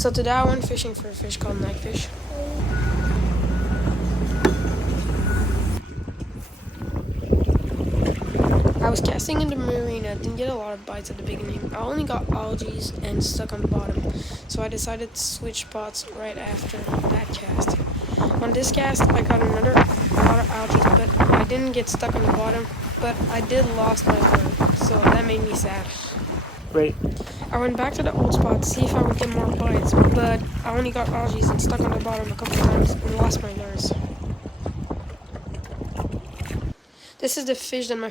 So today I went fishing for a fish called knifefish. I was casting in the marina, didn't get a lot of bites at the beginning. I only got algae and stuck on the bottom, so I decided to switch spots right after that cast. On this cast, I got a lot of algae, but I didn't get stuck on the bottom, but I did lost my lure, so that made me sad. Wait, I went back to the old spot to see if I would get more bites, but I only got algae and stuck on the bottom a couple times and lost my lures. This is the fish that my